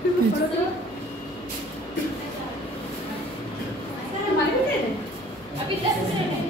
अभी 10 मिनट है।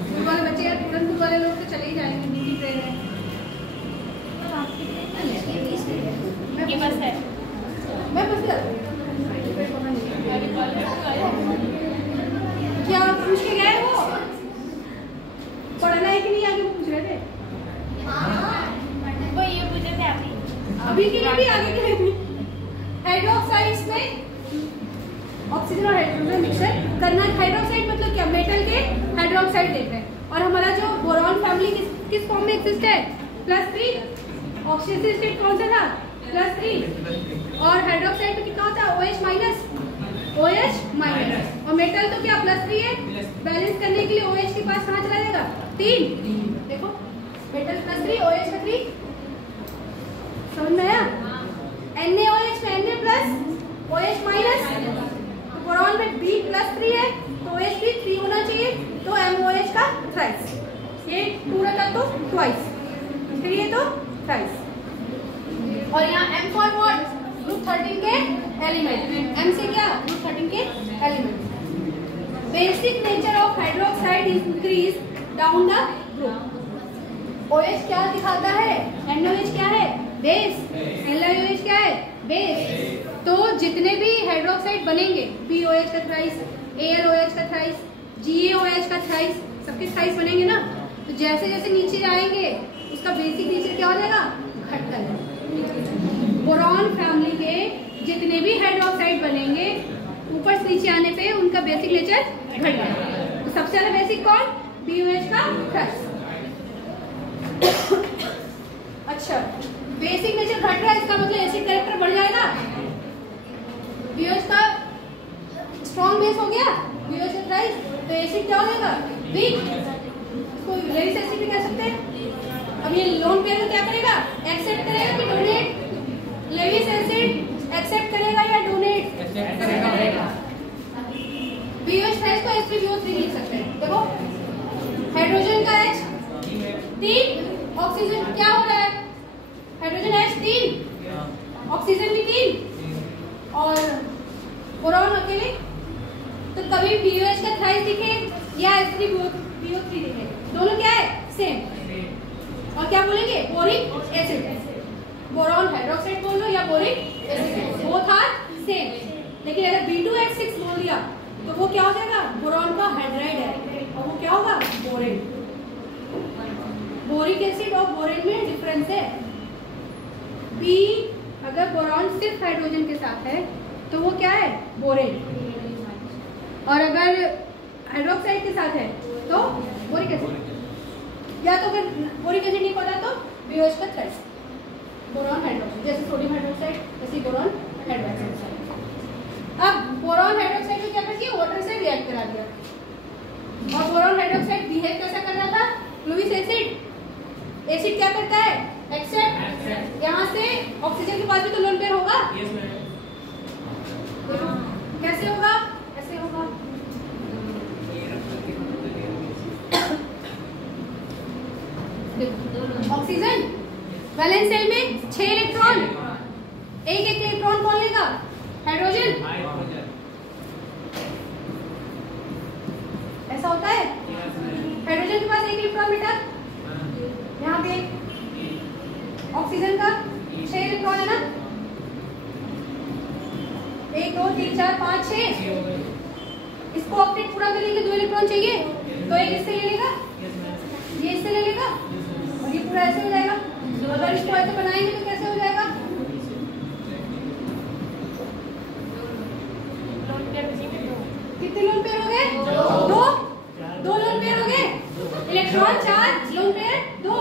स्कूल वाले बच्चे यार तुरंत स्कूल वाले लोग तो चले ही जाएंगे, ड्यूटी पे है। ये बस है। मैं बस क्या पूछ के गए वो पढ़ना है कि नहीं आगे पूछ रहे थे। वो ये पूछे थे अभी के लिए भी आगे के लिए भी। हाइड्रोक्साइड्स में ऑक्सीजन और हाइड्रोजन मिक्सचर करना। हाइड्रोक्साइड मतलब क्या, मेटल के हाइड्रोक्साइड देख रहे हैं। और हमारा जो बोरॉन फैमिली किस फॉर्म में एक्सिस्ट है, +3। ऑक्सीजन स्टेट कौन सा था, +3। और हाइड्रोक्साइड में कितना होता है, OH-। और मेटल तो क्या +3 है। बैलेंस करने के लिए OH के पास कहाँ चला जाएगा, 3। देखो मेटल +3, OH का 3। समझ में आया। NaOH में Na+ OH-। बोरॉन में B+3 है तो OH भी 3 होना चाहिए, तो MOH का थ्राइस। ये पूरा था तो ट्वाइस, फिर ये तो थ्राइस। और यहाँ M फॉर व्हाट, ग्रुप 13 के एलिमेंट। M से क्या, ग्रुप 13 के element. Basic nature of hydroxide increase down the group. OH क्या दिखाता है, NaOH क्या है, बेस। NaOH क्या है, बेस। तो जितने भी हाइड्रोक्साइड बनेंगे, BOH का थ्राइस, AlOH का थ्राइस, GaOH का थ्राइस, सबके थ्राइस बनेंगे ना। तो जैसे जैसे नीचे जाएंगे उसका बेसिक नेचर क्या हो जाएगा, घटता है। बोरॉन फैमिली के जितने भी हाइड्रोक्साइड बनेंगे ऊपर से नीचे आने पे उनका बेसिक नेचर घट जाएगा। तो सबसे ज्यादा बेसिक कौन, BOH का थ्राइस। अच्छा, बेसिक नेचर घट रहा है, इसका मतलब एसिड कैरेक्टर बढ़ जाएगा। BOH का स्ट्रॉन्ग बेस हो गया, BOH का थ्राइस, तो एसिड क्या हो जाएगा, वीक। इसको लेविस एसिड भी कह सकते हैं। अब ये लोन पेयर को क्या करेगा, एक्सेप्ट करेगा कि डोनेट। लेविस एसिड एक्सेप्ट करेगा या डोनेट, एक्सेप्ट करेगा। BOH थ्राइस को H3BO3 लिख सकते हैं। देखो हाइड्रोजन का H 3, ऑक्सीजन क्या हो रहा है, हाइड्रोजन H 3, ऑक्सीजन भी 3, और बोरॉन अकेले। तो कभी BOH का थ्राइस दिखे या H3BO3 दिखे, दोनों क्या है, सेम। और क्या बोलेंगे, बोरिक एसिड। बोरॉन हाइड्रोक्साइड बोल लो या boric acid, both are same. लेकिन अगर B2H6 बोल दिया तो वो क्या हो जाएगा, बोरॉन का हाइड्राइड है, और वो क्या होगा, बोरेन। बोरिक एसिड और बोरेन में डिफरेंस है। बी अगर बोरॉन सिर्फ हाइड्रोजन के साथ है तो वो क्या है, बोरेन। और अगर हाइड्रोक्साइड के साथ है तो बोरिक एसिड। या तो अगर बोरिक एसिड नहीं पता तो BOH का थ्राइस। बोरॉन हाइड्रोक्साइड जैसे सोडियम हाइड्रोक्साइड, वैसे बोरॉन हाइड्रोक्साइड। अब बोरॉन हाइड्रोक्साइड को क्या कर दिया, वाटर से रिएक्ट करा दिया। और बोरॉन हाइड्रोक्साइड बिहेव कैसा कर रहा था, लुईस एसिड। एसिड क्या करता है, एक्सेप्ट। यहाँ से ऑक्सीजन के पास भी तो लोन पेयर होगा। कैसे होगा, ऐसे होगा। ऑक्सीजन वैलेंस शेल में 6 इलेक्ट्रॉन, एक इलेक्ट्रॉन कौन लेगा, हाइड्रोजन। ऐसा होता है, हाइड्रोजन के पास 1 इलेक्ट्रॉन बेटा, यहाँ पे ऑक्सीजन का 6 इलेक्ट्रॉन है ना, 1 2 3 4 5 6। इसको ऑक्टेट पूरा करने के लिए 2 इलेक्ट्रॉन चाहिए, तो एक इससे ले लेगा, ये इससे ले लेगा, और ये पूरा ऐसे हो जाएगा। अगर इसको ऐसे बनाएंगे तो कैसे हो जाएगा, कितने लोन पेयर हो गए, 2 लोन पेयर हो गए। Electron 4, lone pair 2।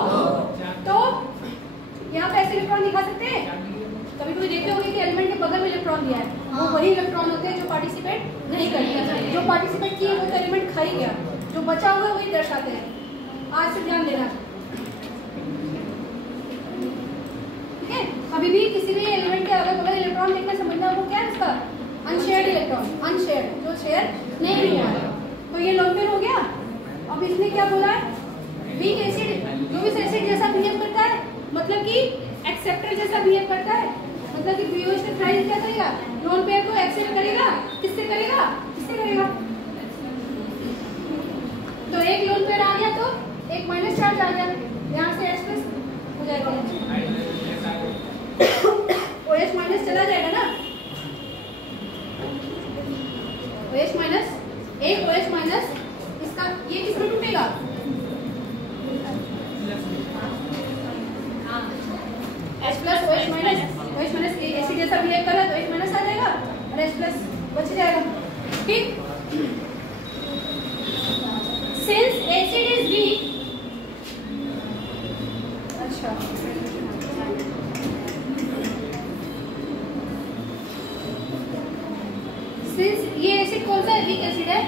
तो यहाँ पे ऐसे इलेक्ट्रॉन दिखा सकते हैं। कभी कभी देखते होंगे कि एलिमेंट के बगल में इलेक्ट्रॉन दिया है, वो वही इलेक्ट्रॉन होते हैं जो पार्टिसिपेट नहीं करते। जो पार्टिसिपेट किए वो तो एलिमेंट खा ही गया, जो बचा हुआ वही दर्शाते हैं। आज से ध्यान देना, ठीक है। अभी भी किसी भी एलिमेंट के अगल बगल इलेक्ट्रॉन देखना समझना, वो क्या है उसका, अनशेयर्ड इलेक्ट्रॉन, अनशेयर्ड, जो शेयर नहीं हुआ है। तो ये लोन पेयर हो गया। अब इसने क्या बोला है, वीक एसिड, जो भी एसिड जैसा बिहेव करता है, मतलब मतलब कि एक्सेप्टर जैसा बिहेव करता है, मतलब कि BOH का थ्राइस क्या करेगा, लोन पेयर को एक्सेप्ट करेगा, किससे करेगा, किससे करेगा। तो एक लोन पेयर आ गया तो एक माइनस चार्ज आ गया, यहाँ से H प्लस हो जाएगा, OH माइनस चला जाएगा ना, OH माइनस, एक OH माइनस, इसका ये किसमें टूटेगा, H plus OH minus acid जैसा बिहेव कर रहा है तो H माइनस आ जाएगा और H प्लस बच जाएगा। ठीक, सिंस एसिड इज वीक, अच्छा सिंस ये एसिड कौन सा वीक एसिड है,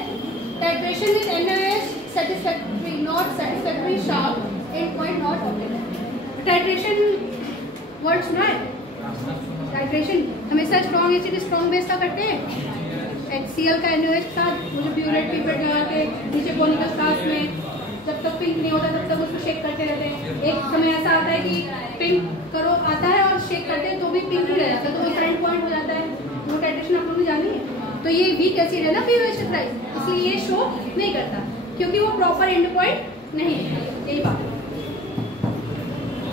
titration with NaOH satisfactory, not satisfactory, sharp, end point not obtained। Titration word सुना है, टाइट्रेशन हमेशा स्ट्रॉन्ग एसिड स्ट्रॉन्ग बेस का करते हैं, HCl का NaOH के साथ वो जो प्यूरेट पीपेट लगा के नीचे कोनिकल फ्लास्क में जब तक पिंक नहीं होता तब तक उसको शेक करते रहते हैं। एक समय ऐसा आता है कि पिंक करो आता है और शेक करते हैं तो भी पिंक ही रह जाता है, तो वो करंट पॉइंट हो जाता है। वो टाइट्रेशन आप लोगों ने जानी है। तो ये वीक एसिड है ना BOH थ्राइस, इसलिए ये शो नहीं करता क्योंकि वो प्रॉपर एंड पॉइंट नहीं है, यही बात।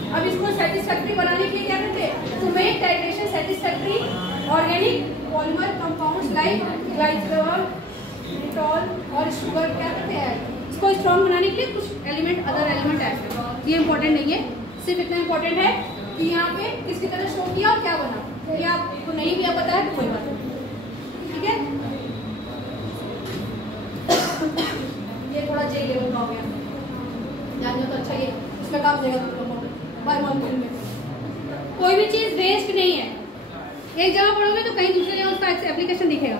अब इसको सेटिस्फैक्टरी बनाने के लिए क्या करते हैं, to make titration satisfactory organic polymer compounds like glycerol, लिटॉल और शुगर क्या करते हैं, इसको स्ट्रॉन्ग बनाने के लिए कुछ एलिमेंट अदर एलिमेंट ऐड करते हैं। ये इंपॉर्टेंट नहीं है, सिर्फ इतना इंपॉर्टेंट है कि यहाँ पे किसकी तरह शो किया और क्या बना। ये आपको नहीं भी पता है तो कोई बात नहीं, ठीक है। ये थोड़ा जे लेवल का हो गया, जान तो अच्छा, ये उसमें काम देगा तुम लोगों को बाय वन में। कोई भी चीज वेस्ट नहीं है, एक जगह पढ़ोगे तो कहीं दूसरी जगह उसका एप्लीकेशन दिखेगा,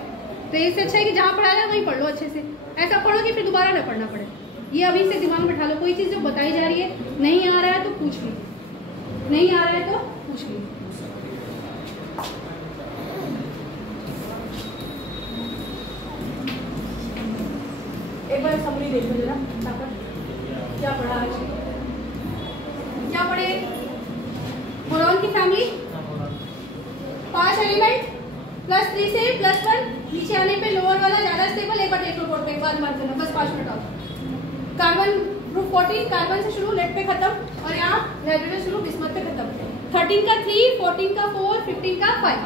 तो इससे अच्छा है कि जहाँ पढ़ा जाए वहीं पढ़ लो अच्छे से। ऐसा पढ़ो कि फिर दोबारा ना पढ़ना पड़े। ये अभी से दिमाग में बैठा लो, कोई चीज़ जो बताई जा रही है नहीं आ रहा है तो पूछ ली, नहीं आ रहा है तो पूछ ली। एक बार समरी देखो जरा, क्या पढ़ा आज, क्या पढ़े। बोरॉन की फैमिली 5 एलिमेंट +3 से +1, नीचे आने पे लोअर वाला ज्यादा स्टेबल। एक बार देख लो बोर्ड पे, एक बार मार देना, बस 5 मिनट आओ। कार्बन ग्रुप 14, कार्बन से शुरू, लेड पे खत्म, और यहाँ हाइड्रोजन शुरू, बिस्मथ पे खत्म। 13 का 3, 14 का 4, 15 का 5।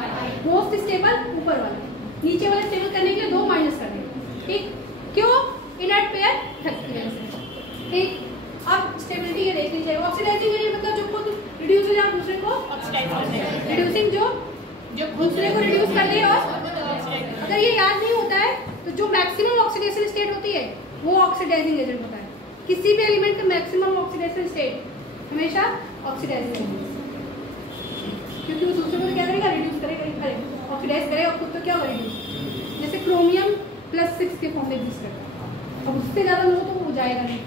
मोस्ट स्टेबल ऊपर वाला, नीचे वाले स्टेबल करने के लिए 2 माइनस कर देंगे, ठीक। क्यों, इनर्ट पेयर 30, ठीक। अब स्टेबिलिटी ये देख लीजिए, ऑक्सीडाइजिंग एजेंट मतलब जो खुद रिड्यूस हो जाए दूसरे को ऑक्सीडाइज कर दे, रिड्यूसिंग जो दूसरे को रिड्यूस कर दे। और अगर ये याद नहीं होता है तो जो मैक्सिमम ऑक्सीडेशन स्टेट होती है वो ऑक्सीडाइजिंग एजेंट होता है। किसी भी एलिमेंट का मैक्सिमम ऑक्सीडेशन स्टेट हमेशा ऑक्सीडाइजिंग एजेंट, क्योंकि वो दूसरे को क्या करेगा, रिड्यूस करेगा, ऑक्सीडाइज करेगा और खुद तो क्या होगा, रिड्यूस। जैसे क्रोमियम +6 के फॉर्म में रिड्यूस करता है, अब उससे ज़्यादा लो तो वो जाएगा नहीं,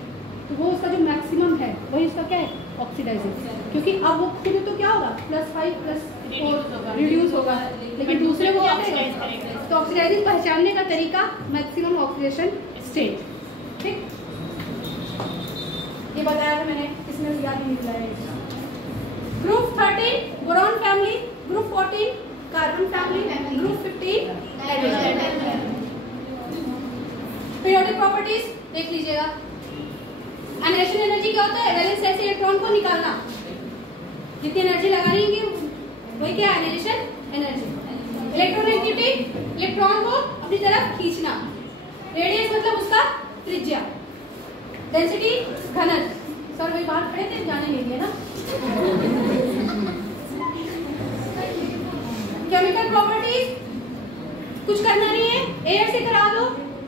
तो वो उसका जो मैक्सिमम है वही उसका क्या है, ऑक्सीडाइजिंग। क्योंकि अब वो खुद तो क्या होगा, +5 +4 रिड्यूस होगा, लेकिन दूसरे को ऑक्सीडाइज करेगा। तो ऑक्सीडाइजिंग पहचानने का तरीका मैक्सिमम ऑक्सीडेशन स्टेट, ठीक। ये बताया था मैंने, इसमें याद नहीं मिला है। Group 13 boron family, group 14 carbon family, group 15 hydrogen. Periodic properties देख लीजिएगा। एनाइलेशन एनर्जी क्या होता है, वैलेंस सेट से इलेक्ट्रॉन को निकालना, जितनी एनर्जी लगानी है वही क्या, एनाइलेशन एनर्जी। इलेक्ट्रोनेगेटिविटी, इलेक्ट्रॉन को अपनी तरफ खींचना। रेडियस मतलब उसका त्रिज्या। डेंसिटी घनत्व। सर वही बाहर खड़े थे, जाने नहीं दिया ना। केमिकल प्रॉपर्टीज कुछ करना नहीं है, एयर से करा दो,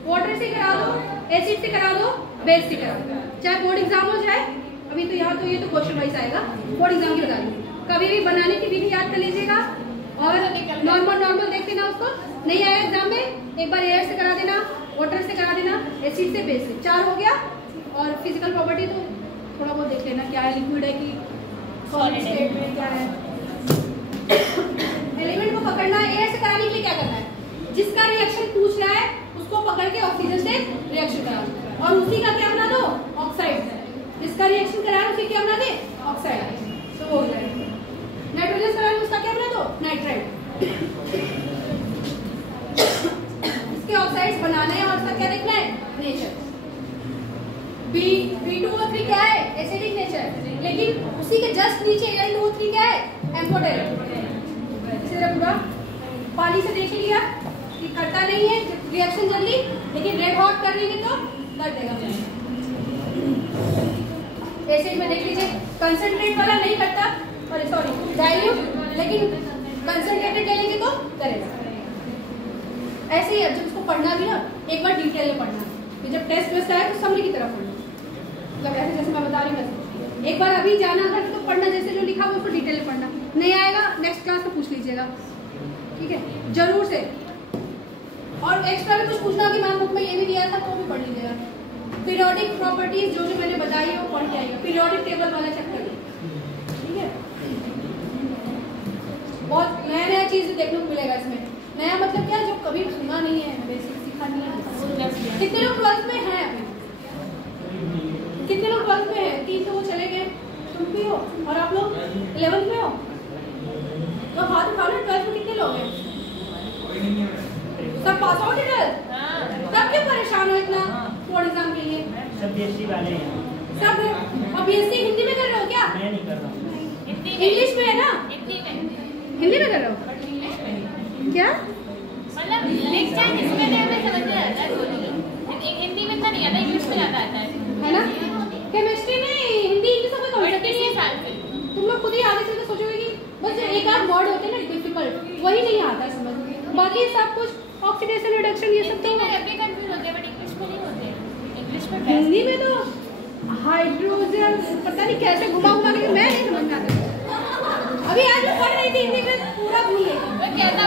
वाटर से करा दो, एसिड से करा दो, बेस से करा दो। चाहे बोर्ड एग्जाम हो जाए, अभी तो यहाँ तो ये तो क्वेश्चन वाइज आएगा, बोर्ड एग्जाम की बता दूंगी। कभी भी बनाने की विधि याद कर लीजिएगा और नॉर्मल देख लेना उसको। नहीं आया एग्जाम में, एक बार एयर से करा देना, वाटर से करा देना, एसिड से, बेस से, 4 हो गया। और फिजिकल प्रॉपर्टी तो थोड़ा बहुत देख लेना, क्या है, लिक्विड है कि सॉलिड स्टेट में क्या है। एलिमेंट को पकड़ना, एयर से कराने के लिए क्या करना है, जिसका रिएक्शन पूछ रहा है उसको पकड़ के ऑक्सीजन से रिएक्शन करा और उसी का क्या बना दो, ऑक्साइड। जिसका रिएक्शन करा उसी क्या बना दे, ऑक्साइड। तो हो जाएगा। नाइट्रोजन सल्फाइड उसका क्या बना दो? नाइट्राइट। इसके ऑक्साइड्स बनाने हैं और उसका क्या देखना है? नेचर। B2O3 क्या है? Acidic nature. लेकिन उसी के जस्ट नीचे Al2O3 क्या है? एम्फोटेरिक। इसे पूरा पानी से देख लिया कि करता नहीं है रिएक्शन जल्दी, लेकिन रेड हॉट कर लेंगे तो कर देगा। एसिड में देख लीजिए कंसंट्रेट वाला नहीं करता, और सॉरी डाइल्यूट, लेकिन कंसंट्रेटेड ले लेंगे तो करेगा। ऐसे ही जब उसको पढ़ना भी ना एक बार डिटेल में पढ़ना, कि जब टेस्ट वेस्ट आए तो समरी की तरफ पढ़ना, मतलब ऐसे जैसे मैं बता रही हूँ एक बार अभी जाना था तो पढ़ना, जैसे जो लिखा हुआ उसको डिटेल में पढ़ना, नहीं आएगा नेक्स्ट क्लास में पूछ लीजिएगा, ठीक है जरूर से। और एक्स्ट्रा में कुछ पूछना कि मैम बुक में ये भी दिया था तो भी पढ़ लीजिएगा। पीरियोडिक प्रॉपर्टीज जो मैंने बताई है वो पढ़ के आइएगा, पीरियोडिक टेबल वाला चैप्टर, ठीक है। बहुत नया नया चीज देखने को मिलेगा इसमें। नया मतलब क्या, जो कभी सुना नहीं है, बेसिक सीखा नहीं है। कितने लोग 12th में हैं अभी? कितने लोग 12th में हैं? 3 तो वो चले गए, तुम भी हो, और आप लोग 11th में हो, तो हाथ उठा लो। 12th में कितने लोग हैं? सब पास आउट है? तब क्यों परेशान हो इतना बोर्ड एग्जाम के लिए? सब बीएससी वाले हैं सब। और बीएससी हिंदी में कर रहे हो क्या? मैं नहीं कर रहा हूँ। इंग्लिश में है ना? हिंदी में कर रहे हो क्या? मतलब नेक्स्ट टाइम इसमें हमें समझ में आता है, हिंदी में इतना नहीं आता, इंग्लिश में ज्यादा आता है ना? केमिस्ट्री में हिंदी इंग्लिश में कॉन्सेप्ट किसी है। साल से तुम लोग खुद ही आगे चल के सोचोगे कि बस जो एक आध वर्ड होते हैं ना डिफिकल्ट, वही नहीं आता है समझ में, बाकी सब कुछ ऑक्सीडेशन रिडक्शन ये सब तो अभी कंफ्यूज होते हैं, बट इंग्लिश में नहीं होते। इंग्लिश में हिंदी में तो हाइड्रोजन पता नहीं कैसे घुमा के मैं नहीं समझ में आता। अभी आज मैं पढ़ रही थी हिंदी में, पूरा भूल गई। मैं कहता